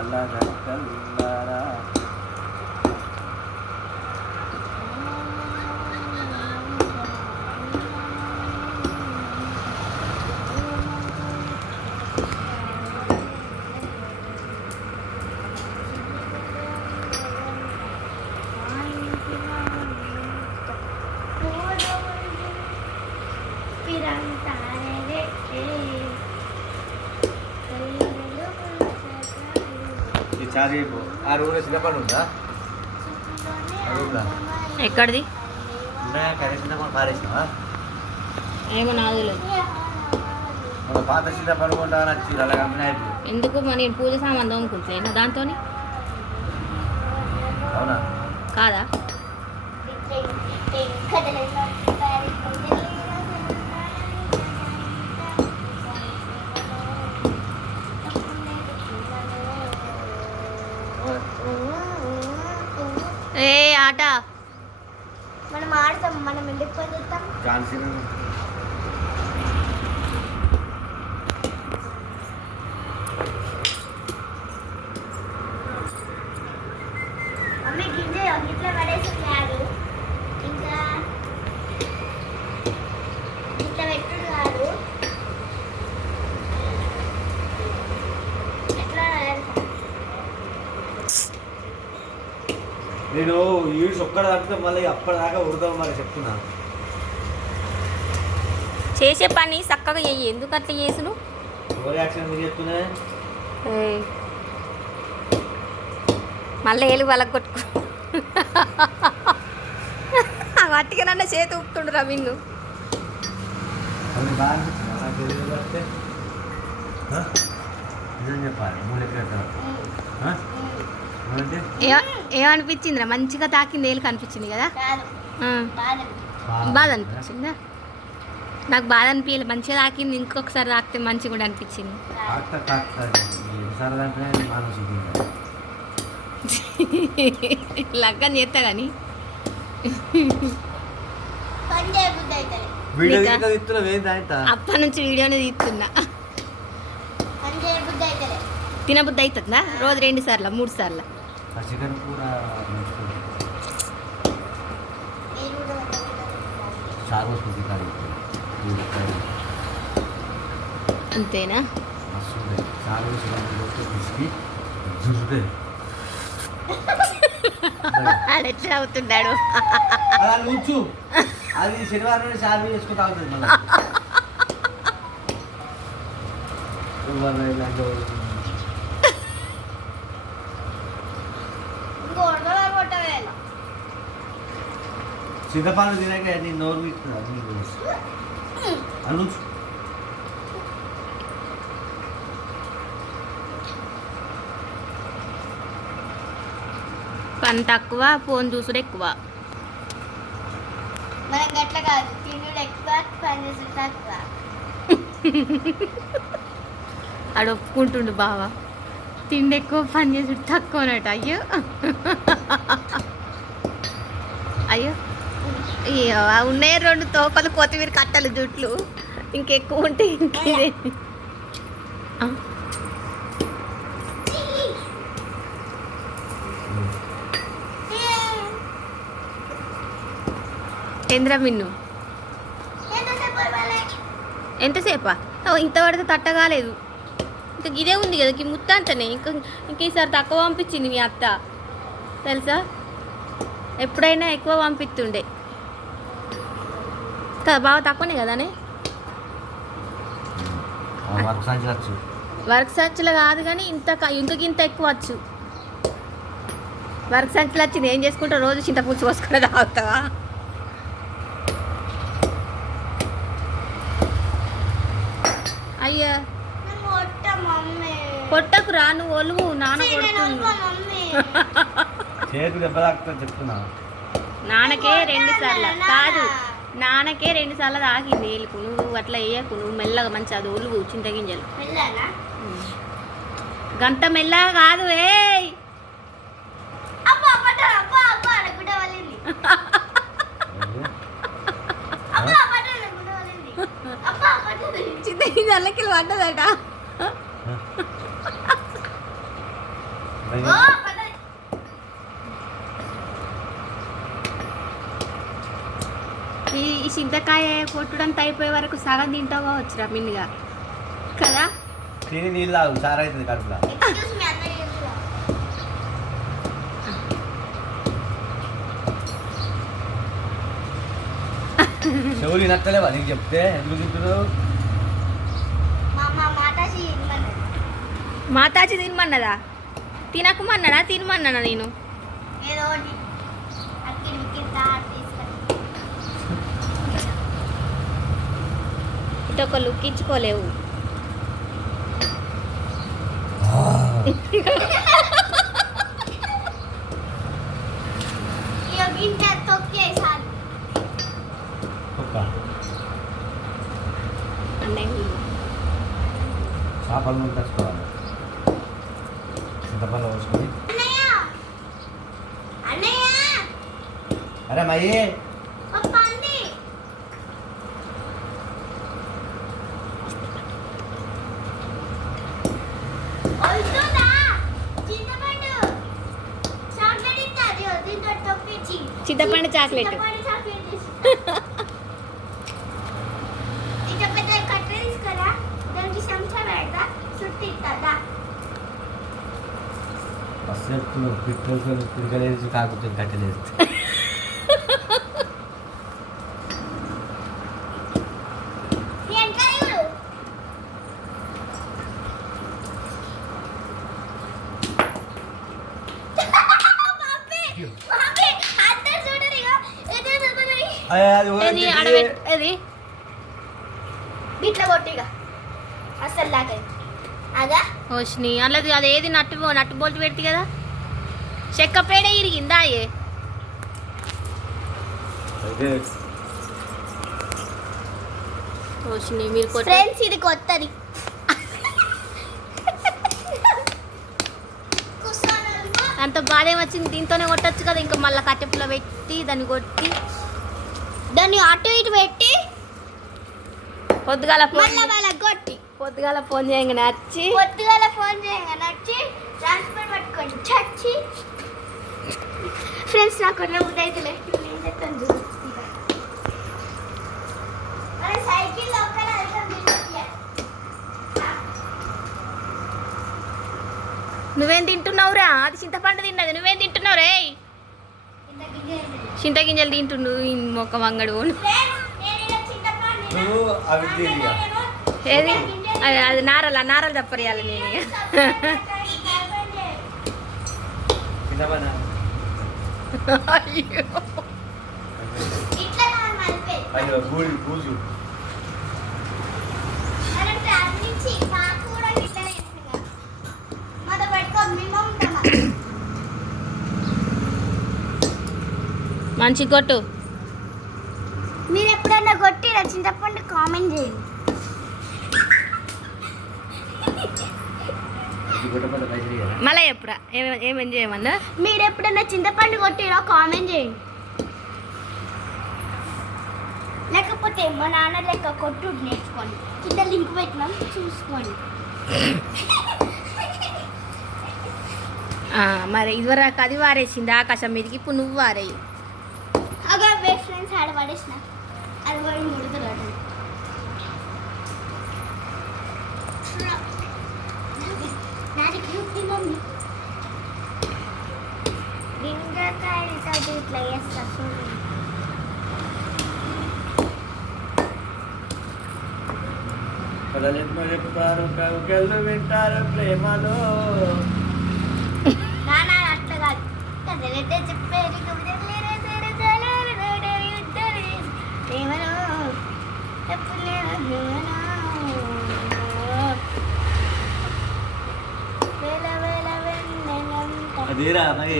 చెప్పల గట్టల్లారా ఈ చార్జ్ అయిపో ఆ రూమ్లో చిన్నపడి ఉందా? ఆ రూమ్లో? ఎక్కడిది? పారేసినావా ఏమో నాది కొంటా ఎందుకు మరి పూజ సామాన్ తోముకుంటున్నా దాంతో అవునా? కాదా ఏ ఆట మనం ఆడతాం మనం ఎందుకు పని చేస్తాం ఝాన్సీ మమ్మీ గింజ ఇట్లా పడేసి కాదు ఇంకా ఇట్లా పెట్టుడు కాదు ఎట్లా నేను ఈడ్స్ ఒక్కడ తప్పితే మళ్ళీ అప్పటిదాకా ఉడదాం మరి చెప్తున్నా. చేసే పని చక్కగా చెయ్యి. ఎందుకు అట్లా చేసును యాక్షన్ చెప్తున్నా? మళ్ళీ ఏలు వాళ్ళకి కొట్టుకో. వట్టిగా నన్ను చేతి ఊపుతుండ్రా మిన్ను. హ? నిజం చెప్పాలి. మూడు ఎక్కడ ఏమనిపించిందిరా? మంచిగా తాకింది ఏలు కనిపించింది కదా. బాధ. అనిపించిందా? నాకు బాధ అనిపించలేదు మంచిగా తాకింది ఇంకొకసారి తాకితే మంచిగా కూడా అనిపించింది. లగ్గం చేస్తా కానీ అప్పటి నుంచి వీడియోని తీస్తున్నా. తినబుద్ధి అవుతుందా? రోజు రెండు సార్లు మూడు సార్లు? చికెన్ కూర చారు వస్తుంది కర్రీ అంతేనా? చారు జురుతుంది ఆడు ఎట్లా అవుతున్నాడు? అది శనివారం నుండి మళ్ళీ ఇంకో ఉడకలు కొట్టవేళ చింతపండు తినాక నీ నోరు ఉంచు పని తక్కువ ఫోన్ చూసుడు ఎక్కువ. మనం గట్ల కాదు తిండి ఎక్కువ పని చేసుడు తక్కువ. ఆడు ఒప్పుకుంటుండు బావ. తిండి ఎక్కువ పని చేసుడు తక్కువ అన్నట్టు అయ్యో. అయ్యో. ఉన్నాయి రెండు తోకలు కొత్తిమీర కట్టలు జుట్లు. ఇంకెక్కువ ఉంటే ఇంకేదే. ఆ, ఏంద్రా మిన్ను? ఎంతసేపా? ఇంత పడితే తట్టగాలేదు ఇంకా ఇదే ఉంది కదా ఈ ముత్త అంటనే. ఇంకా ఇంక ఈసారి తక్కువ పంపించింది మీ అత్త. తెలుసా? ఎప్పుడైనా ఎక్కువ పంపిస్తుండే. బాగా తక్కువనే కదానే వర్క్ సంచులు కాదు కానీ ఇంత క- ఇంతకి ఇంత ఎక్కువ వచ్చు. వర్క్ సంచులు వచ్చింది. ఏం చేసుకుంటావు రోజు చింతపులుసు పోసుకుని తాగుతావా? అయ్యా. నన్ను కొట్ట మమ్మీ కొట్టకు రా నువ్వు ఒలువు నాన్న నేను కొడుతుంది చేతి తాకుతా చెప్తున్నా. నాన్నకే రెండు సార్లు. కాదు. నాన్నకే రెండు సార్లు తాకింది ఏలుకు. నువ్వు అట్లా వేయకు నువ్వు మెల్లగా మంచి అది ఒలువు చింతగింజలు గంట మెల్లగా కాదు ఏయ్! అబ్బా పట్టారు చింతకాయ కొట్టుడంతా అయిపోయే వరకు సగం తింటావా వచ్చిరా మిన్నిగా. కదా? తిని నీళ్ళు సార్ అవుతుంది కడుపులో. చెవులు నచ్చలేవా నీకు చెప్తే ఎందుకు తింటున్నావు. మాతాజీ తినమన్నదా? తినకమన్నాడా తినమన్నానా నేను? ఏదో కుక్క అన్నయ్య చేపల ముందు తెచ్చుకోవాలి చింతపండు పోసుకొని అన్నయ్య అన్నయ్య అరే మయ్యి ఇస్తుందా ఫస్ట్ చెప్తున్నావు పిట్టలతో పిడకలేసి కాకుండా కట్టలేదు ఎంత ఇవ్వడు మమ్మీ మమ్మీ అందరు చూడరు ఇక ఎక్కడ చూడరు అది ఏది ఆడబెట్టు ఏది ఇట్లా కొట్టిగా అసలు లాగా అదా ఓష్ని అల్లది అది? ఏది నట్టు నట్టు బోల్ట్ పెడితే కదా? చెక్క పేడే ఇరిగిందా ఏ? ఓష్ని మీరు కొట్ట. ఫ్రెండ్స్ ఇది కొత్తది. అంత బాధ ఏమొచ్చింది? దీంతోనే కొట్టచ్చు కదా ఇంకా మళ్ళీ కట్టెపుల్ల పెట్టి దాన్ని కొట్టి. దాన్ని అటు ఇటు పెట్టి పొద్దుగాల ఫోన్ కొట్టి. పొద్దుగాల ఫోన్ చేయగానే వచ్చి పొద్దుగాల ఫోన్ చేయగానే వచ్చి ట్రాన్స్ఫర్ పట్టుకొని చచ్చి. ఫ్రెండ్స్ నాకు మన సైకిల్ నువ్వేం తింటున్నావురా? అది చింతపండు తిన్నది. నువ్వేం తింటున్నావు రే చింతగింజలు తింటుండు ఈ మొక్క వంగడు ఏది? అది అది నారల నారలు చెప్పరియాలి నేను అయ్యో ఇట్లా మనం మలిపేది అయ్యో పూజు పూజు మనం ప్రార్థించి మాకు కూడా ఇట్లనే ఇస్తున్నా మొదలు పెట్టుకో మేము ఉంటామా మంచి కొట్టు. మీరు ఎప్పుడైనా కొట్టిరా? చింతపండు కామెంట్ చేయండి. మళ్ళీ ఎప్పుడా ఏమేం చేయమన్నా మీరు ఎప్పుడైనా చింతపండు కొట్టిరా? కామెంట్ చేయండి. లేకపోతే మా నాన్న లెక్క కొట్టు నేర్చుకోండి. కింద లింక్ పెట్టినాం చూసుకోండి. మరి ఇదివరకు అది వారేసింది ఆకాశం మీదకి ఇప్పుడు నువ్వు వారేయి. ఫ్రెండ్స్ ఆడ పడేసిన అది కూడా ముడుతున్నాడు గింజకాయలతో ఇట్లా చేస్తా చూడండి కథలెన్నో చెప్తారు కవికలు వింటారు ప్రేమలో. అట్లా కాదు. కథలైతే చెప్పేది అదేరా మరి